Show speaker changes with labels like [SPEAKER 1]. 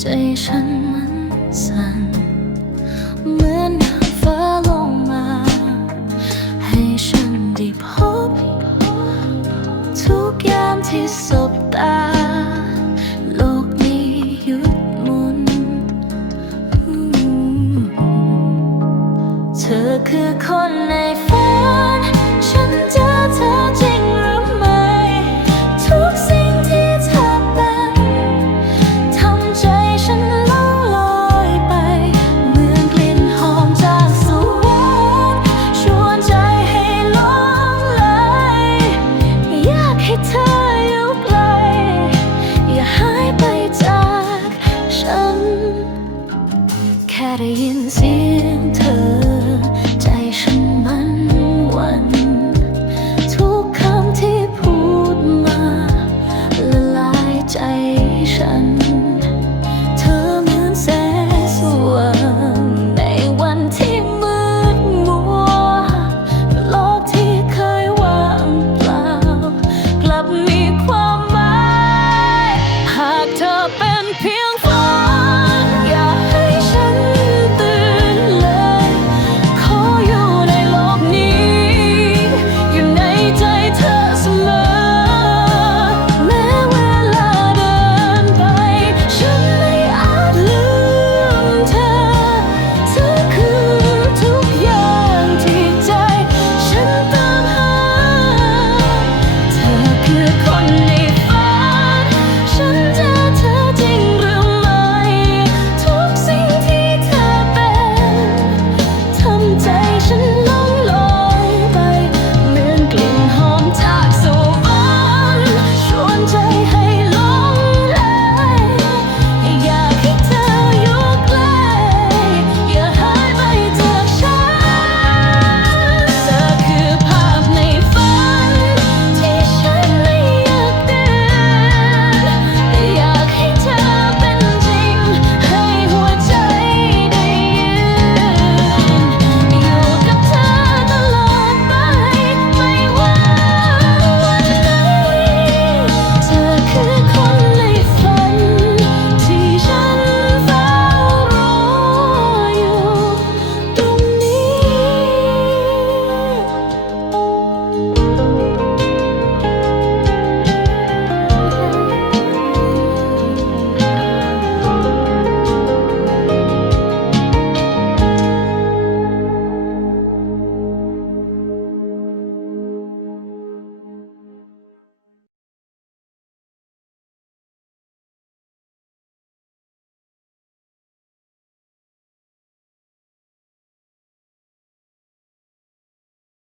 [SPEAKER 1] ใจฉันมันสั่นเหมือนนาำฟ้าลงมา ให้ฉันได้พบ ทุกยามที่สบตา โลกนี้หยุดหมุน เธอคือคนในฝันฉันจะ